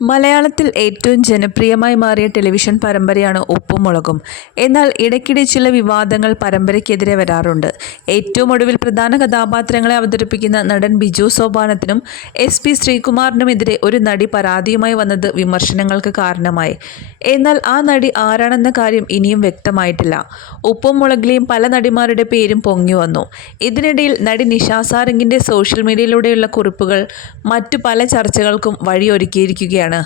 മലയാളത്തിൽ ഏറ്റവും ജനപ്രിയമായി മാറിയ ടെലിവിഷൻ പരമ്പരയാണ് ഉപ്പും മുളകും എന്നാൽ ഇടയ്ക്കിടെ ചില വിവാദങ്ങൾ പരമ്പരയ്ക്കെതിരെ വരാറുണ്ട്. ഏറ്റവും ഒടുവിൽ പ്രധാന കഥാപാത്രങ്ങളെ അവതരിപ്പിക്കുന്ന നടൻ ബിജു സോപാനത്തിനും എസ് പി ശ്രീകുമാറിനുമെതിരെ ഒരു നടി പരാതിയുമായി വന്നത് വിമർശനങ്ങൾക്ക് കാരണമായി. എന്നാൽ ആ നടി ആരാണെന്ന കാര്യം ഇനിയും വ്യക്തമായിട്ടില്ല. ഉപ്പും മുളകിലെയും പല നടിമാരുടെ പേരും പൊങ്ങി വന്നു. ഇതിനിടയിൽ നടി നിഷാ സാരംഗിന്റെ സോഷ്യൽ മീഡിയയിലൂടെയുള്ള കുറിപ്പുകൾ മറ്റു പല ചർച്ചകൾക്കും വഴിയൊരുക്കിയിരിക്കുകയാണ്. ഇരിക്കുകയാണ്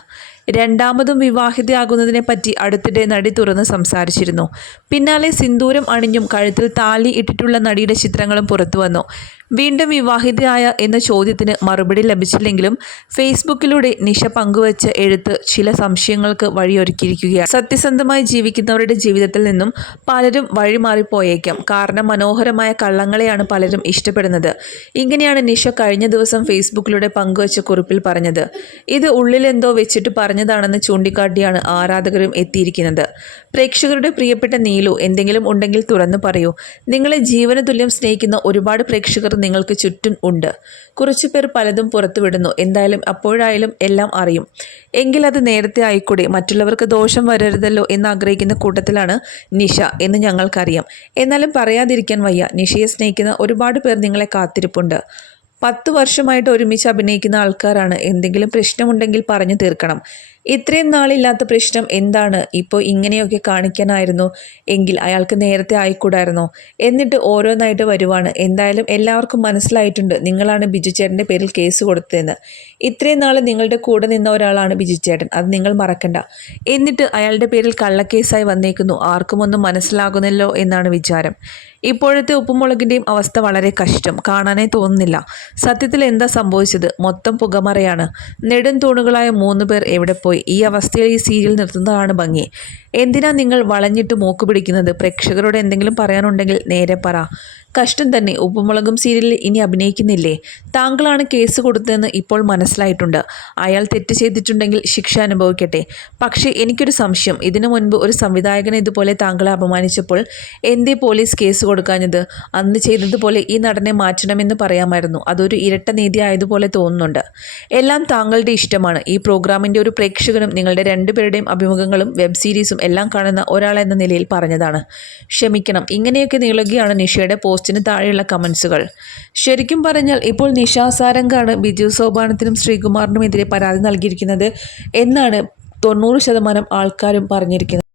രണ്ടാമതും വിവാഹിതയാകുന്നതിനെ പറ്റി അടുത്തിടെ നടി തുറന്ന് സംസാരിച്ചിരുന്നു. പിന്നാലെ സിന്ദൂരം അണിഞ്ഞും കഴുത്തിൽ താലി ഇട്ടിട്ടുള്ള നടിയുടെ ചിത്രങ്ങളും പുറത്തു വന്നു. വീണ്ടും വിവാഹിതയായ എന്ന ചോദ്യത്തിന് മറുപടി ലഭിച്ചില്ലെങ്കിലും ഫേസ്ബുക്കിലൂടെ നിഷ പങ്കുവച്ച എഴുത്ത് ചില സംശയങ്ങൾക്ക് വഴിയൊരുക്കിയിരിക്കുകയാണ്. സത്യസന്ധമായി ജീവിക്കുന്നവരുടെ ജീവിതത്തിൽ നിന്നും പലരും വഴിമാറിപ്പോയേക്കാം. കാരണം മനോഹരമായ കള്ളങ്ങളെയാണ് പലരും ഇഷ്ടപ്പെടുന്നത്. ഇങ്ങനെയാണ് നിഷ കഴിഞ്ഞ ദിവസം ഫേസ്ബുക്കിലൂടെ പങ്കുവച്ച കുറിപ്പിൽ പറഞ്ഞത്. ഇത് ഉള്ളിലെന്തോ വെച്ചിട്ട് പറഞ്ഞതാണെന്ന് ചൂണ്ടിക്കാട്ടിയാണ് ആരാധകരും എത്തിയിരിക്കുന്നത്. പ്രേക്ഷകരുടെ പ്രിയപ്പെട്ട നീലു എന്തെങ്കിലും ഉണ്ടെങ്കിൽ തുറന്നു പറയൂ. നിങ്ങളെ ജീവന തുല്യം സ്നേഹിക്കുന്ന ഒരുപാട് പ്രേക്ഷകർ നിങ്ങൾക്ക് ചുറ്റും ഉണ്ട്. കുറച്ചു പേർ പലതും പുറത്തുവിടുന്നു. എന്തായാലും അപ്പോഴായാലും എല്ലാം അറിയും. എങ്കിൽ അത് നേരത്തെ ആയിക്കൂടെ. മറ്റുള്ളവർക്ക് ദോഷം വരരുതല്ലോ എന്ന് ആഗ്രഹിക്കുന്ന കൂട്ടത്തിലാണ് നിഷ എന്ന് ഞങ്ങൾക്കറിയാം. എന്നാലും പറയാതിരിക്കാൻ വയ്യ. നിഷയെ സ്നേഹിക്കുന്ന ഒരുപാട് പേർ നിങ്ങളെ കാത്തിരിപ്പുണ്ട്. പത്ത് വർഷമായിട്ട് ഒരുമിച്ച് അഭിനയിക്കുന്ന ആൾക്കാരാണ്. എന്തെങ്കിലും പ്രശ്നമുണ്ടെങ്കിൽ പറഞ്ഞു തീർക്കണം. ഇത്രയും നാളില്ലാത്ത പ്രശ്നം എന്താണ്? ഇപ്പോൾ ഇങ്ങനെയൊക്കെ കാണിക്കാനായിരുന്നു. എങ്കിൽ അയാൾക്ക് നേരത്തെ ആയിക്കൂടായിരുന്നോ? എന്നിട്ട് ഓരോന്നായിട്ട് വരുവാണ്. എന്തായാലും എല്ലാവർക്കും മനസ്സിലായിട്ടുണ്ട് നിങ്ങളാണ് ബിജു ചേട്ടന്റെ പേരിൽ കേസ് കൊടുത്തതെന്ന്. ഇത്രയും നാൾ നിങ്ങളുടെ കൂടെ നിന്ന ഒരാളാണ് ബിജു ചേട്ടൻ. അത് നിങ്ങൾ മറക്കണ്ട. എന്നിട്ട് അയാളുടെ പേരിൽ കള്ളക്കേസായി വന്നേക്കുന്നു. ആർക്കും ഒന്നും മനസ്സിലാകുന്നല്ലോ എന്നാണ് വിചാരം. ഇപ്പോഴത്തെ ഉപ്പുമുളകിന്റെയും അവസ്ഥ വളരെ കഷ്ടം. കാണാനേ തോന്നുന്നില്ല. സത്യത്തിൽ എന്താ സംഭവിച്ചത്? മൊത്തം പുകമറയാണ്. നെടും തൂണുകളായ മൂന്ന് പേർ എവിടെ പോയി? ഈ അവസ്ഥയിൽ ഈ സീരിയൽ നിർത്തുന്നതാണ് ഭംഗി. എന്തിനാ നിങ്ങൾ വളഞ്ഞിട്ട് മൂക്ക് പിടിക്കുന്നത്? പ്രേക്ഷകരോട് എന്തെങ്കിലും പറയാനുണ്ടെങ്കിൽ നേരെ പറ. കഷ്ടം തന്നെ. ഉപ്പുമുളകും സീരിയലിൽ ഇനി അഭിനയിക്കുന്നില്ലേ? താങ്കളാണ് കേസ് കൊടുത്തതെന്ന് ഇപ്പോൾ മനസ്സിലായിട്ടുണ്ട്. അയാൾ തെറ്റ് ചെയ്തിട്ടുണ്ടെങ്കിൽ ശിക്ഷ അനുഭവിക്കട്ടെ. പക്ഷേ എനിക്കൊരു സംശയം. ഇതിനു മുൻപ് ഒരു സംവിധായകനെ ഇതുപോലെ താങ്കളെ അപമാനിച്ചപ്പോൾ എന്തേ പോലീസ് കേസ് കൊടുക്കാഞ്ഞത്? അന്ന് ചെയ്തതുപോലെ ഈ നടനെ മാറ്റണമെന്ന് പറയാമായിരുന്നു. അതൊരു ഇരട്ട നീതി ആയതുപോലെ തോന്നുന്നുണ്ട്. എല്ലാം താങ്കളുടെ ഇഷ്ടമാണ്. ഈ പ്രോഗ്രാമിന്റെ ഒരു പ്രേക്ഷകനും നിങ്ങളുടെ രണ്ടുപേരുടെയും അഭിമുഖങ്ങളും വെബ് സീരീസും എല്ലാം കാണുന്ന ഒരാളെന്ന നിലയിൽ പറഞ്ഞതാണ്. ക്ഷമിക്കണം. ഇങ്ങനെയൊക്കെ നീളുകയാണ് നിഷയുടെ പോസ്റ്റിന് താഴെയുള്ള കമൻസുകൾ ശരിക്കും പറഞ്ഞാൽ ഇപ്പോൾ നിഷ സാരംഗാണ് ബിജു സോപാനത്തിനും ശ്രീകുമാറിനുമെതിരെ പരാതി നൽകിയിരിക്കുന്നത് എന്നാണ് തൊണ്ണൂറ് ശതമാനം ആൾക്കാരും പറഞ്ഞിരിക്കുന്നത്.